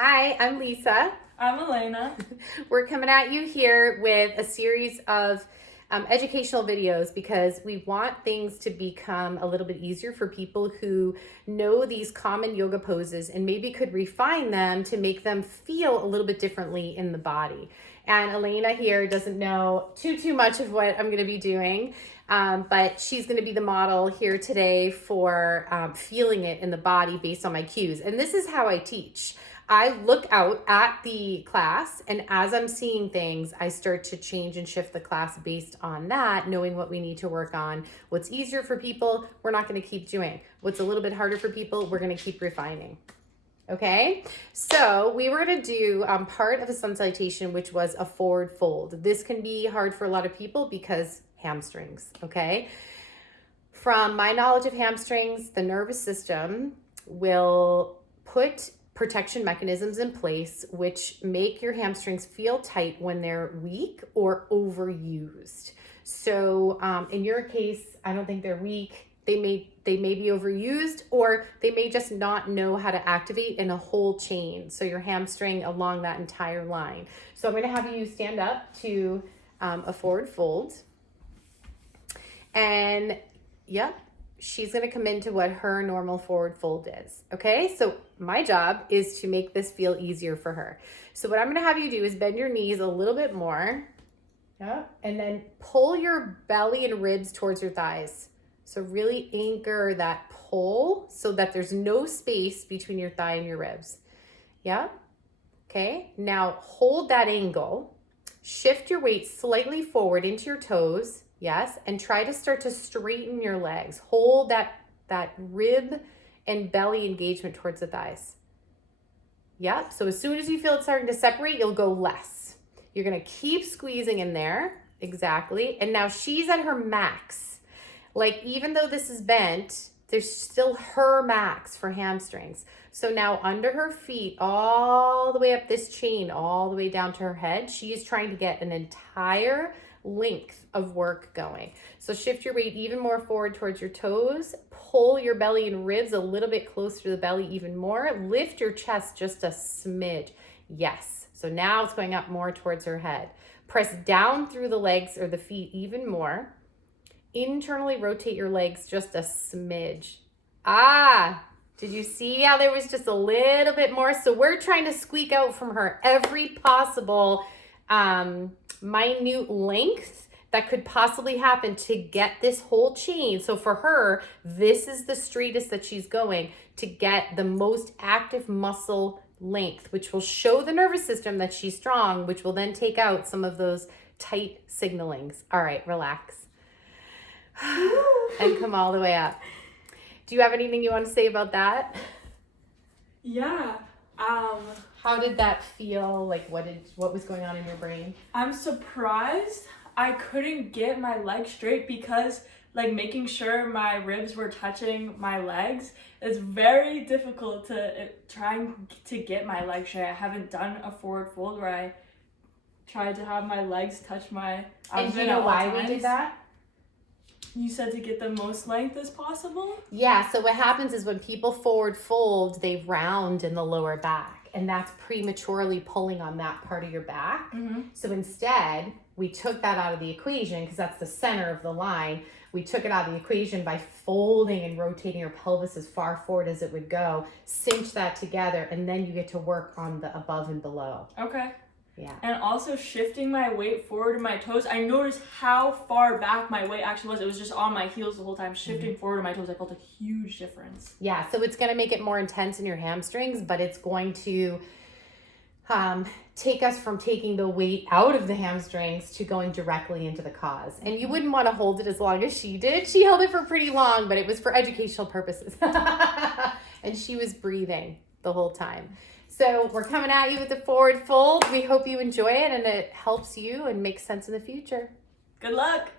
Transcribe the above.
Hi, I'm Lisa. I'm Alana. We're coming at you here with a series of educational videos because we want things to become a little bit easier for people who know these common yoga poses and maybe could refine them to make them feel a little bit differently in the body. And Alana here doesn't know too much of what I'm going to be doing, but she's going to be the model here today for feeling it in the body based on my cues. And this is how I teach. I look out at the class, and as I'm seeing things, I start to change and shift the class based on that, knowing what we need to work on. What's easier for people, we're not going to keep doing. What's a little bit harder for people, we're going to keep refining. Okay, so we were going to do part of a sun salutation, which was a forward fold. This can be hard for a lot of people because hamstrings, okay? From my knowledge of hamstrings, the nervous system will put protection mechanisms in place which make your hamstrings feel tight when they're weak or overused. So in your case, I don't think they're weak. They may be overused, or they may just not know how to activate in a whole chain. So your hamstring along that entire line. So I'm going to have you stand up to a forward fold. And yep, she's going to come into what her normal forward fold is. Okay, so my job is to make this feel easier for her. So what I'm going to have you do is bend your knees a little bit more. Yep, and then pull your belly and ribs towards your thighs. So really anchor that pull so that there's no space between your thigh and your ribs. Yeah. Okay. Now hold that angle. Shift your weight slightly forward into your toes. Yes. And try to start to straighten your legs. Hold that rib and belly engagement towards the thighs. Yeah. So as soon as you feel it starting to separate, you'll go less. You're going to keep squeezing in there. Exactly. And now she's at her max. Like, even though this is bent, there's still her max for hamstrings. So now under her feet, all the way up this chain, all the way down to her head, she is trying to get an entire length of work going. So shift your weight even more forward towards your toes. Pull your belly and ribs a little bit closer to the belly even more. Lift your chest just a smidge. Yes. So now it's going up more towards her head. Press down through the legs or the feet even more. Internally rotate your legs just a smidge. Did you see how there was just a little bit more? So we're trying to squeak out from her every possible minute length that could possibly happen to get this whole chain. So for her, this is the straightest that she's going to get the most active muscle length, which will show the nervous system that she's strong, which will then take out some of those tight signalings. All right, relax. And come all the way up. Do you have anything you want to say about that? Yeah. How did that feel? Like, what was going on in your brain? I'm surprised I couldn't get my legs straight because making sure my ribs were touching my legs is very difficult trying to get my legs straight. I haven't done a forward fold where I tried to have my legs touch my abdomen. And do you know why we did that? You said to get the most length as possible? Yeah, so what happens is when people forward fold, they round in the lower back, and that's prematurely pulling on that part of your back. Mm-hmm. So instead, we took that out of the equation because that's the center of the line. We took it out of the equation by folding and rotating your pelvis as far forward as it would go, cinch that together, and then you get to work on the above and below. Okay. Yeah. And also shifting my weight forward to my toes, I noticed how far back my weight actually was. It was just on my heels the whole time. Shifting forward to my toes, I felt a huge difference. Yeah, so it's going to make it more intense in your hamstrings, but it's going to take us from taking the weight out of the hamstrings to going directly into the cause. And you wouldn't want to hold it as long as she did. She held it for pretty long, but it was for educational purposes. And she was breathing the whole time. So we're coming at you with the forward fold. We hope you enjoy it and it helps you and makes sense in the future. Good luck.